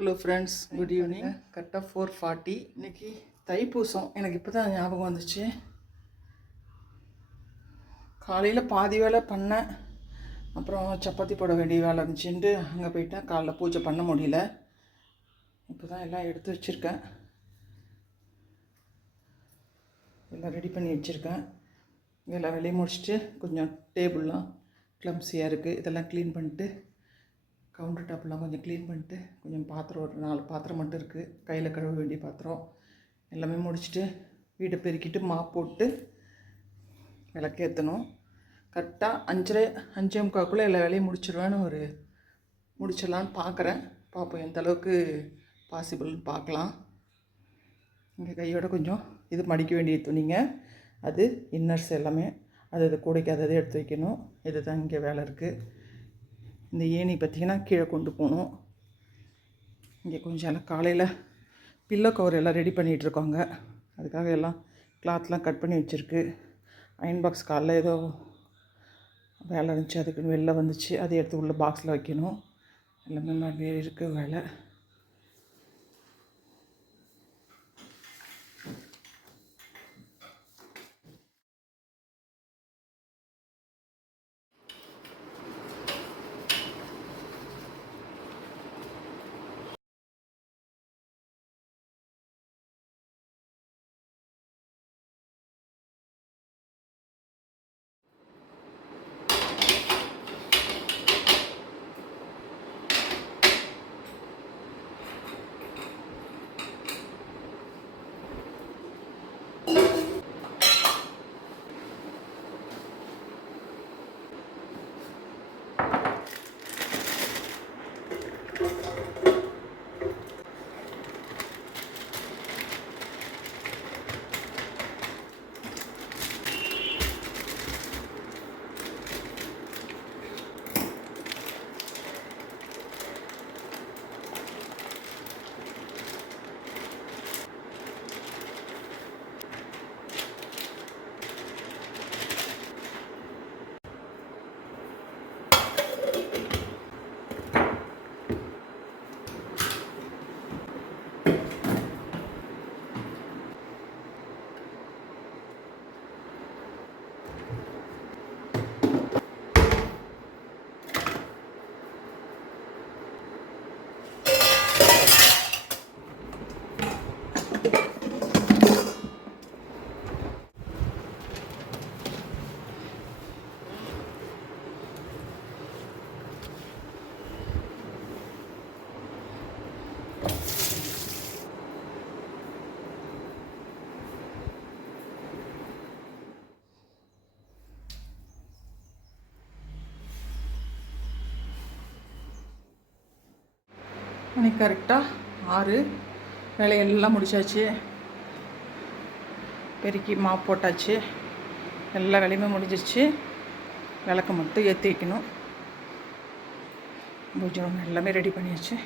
Hello friends, good evening. கரெக்டாக 4:40. இன்றைக்கி தைப்பூசம். எனக்கு இப்போ தான் ஞாபகம் வந்துச்சு. காலையில் பாதி வேலை பண்ணேன், அப்புறம் சப்பாத்தி போட வேண்டிய வேலை இருந்துச்சுன்ட்டு அங்கே போயிட்டேன். காலைல பூஜை பண்ண முடியல. இப்போ தான் எல்லாம் எடுத்து வச்சுருக்கேன், எல்லாம் ரெடி பண்ணி வச்சுருக்கேன். எல்லா வேலையும் முடிச்சுட்டு கொஞ்சம் டேபிள்லாம் க்ளம்ஸியாக இருக்குது, இதெல்லாம் க்ளீன் பண்ணிட்டு கவுண்டர் டாப்லாம் கொஞ்சம் க்ளீன் பண்ணிட்டு கொஞ்சம் பாத்திரம் ஒரு 4 பாத்திரம் மட்டும் இருக்குது, கையில் கழுவ வேண்டிய பாத்திரம் எல்லாமே முடிச்சுட்டு வீட்டை பெருக்கிட்டு மாப் போட்டு விளக்கேற்றணும். கரெக்டாக 5:45 எல்லா வேலையும் முடிச்சிடுவேன்னு முடிச்சிடலான்னு பார்க்குறேன். பார்ப்போம் எந்த அளவுக்கு பாசிபிள்னு பார்க்கலாம். இங்கே கையோட கொஞ்சம் இது மடிக்க வேண்டிய துணிங்க, அது இன்னர்ஸ் எல்லாமே அது கூடைக்காதது எடுத்து வைக்கணும். இது தான் இங்கே வேலை இருக்குது. இந்த ஏணி பார்த்திங்கன்னா கீழே கொண்டு போகணும். இங்கே கொஞ்சம் எல்லாம் காலையில் பில்லோ கவர் எல்லாம் ரெடி பண்ணிகிட்ருக்கோங்க. அதுக்காக எல்லாம் கிளாத்லாம் கட் பண்ணி வச்சுருக்கு. அயன் பாக்ஸ் காலைல ஏதோ வேலை இருந்துச்சு, அதுக்குன்னு வெளில வந்துச்சு, அதை எடுத்து உள்ள பாக்ஸில் வைக்கணும். எல்லாமே நிறைய இருக்குது வேலை. அன்றைக்கி கரெக்டாக 6 வேலையெல்லாம் முடிச்சாச்சு. பெருக்கி மாப் போட்டாச்சு, எல்லா வேலையுமே முடிஞ்சிருச்சு. விளக்க மட்டும் ஏற்றி வைக்கணும். பூஜை எல்லாமே ரெடி பண்ணியாச்சு.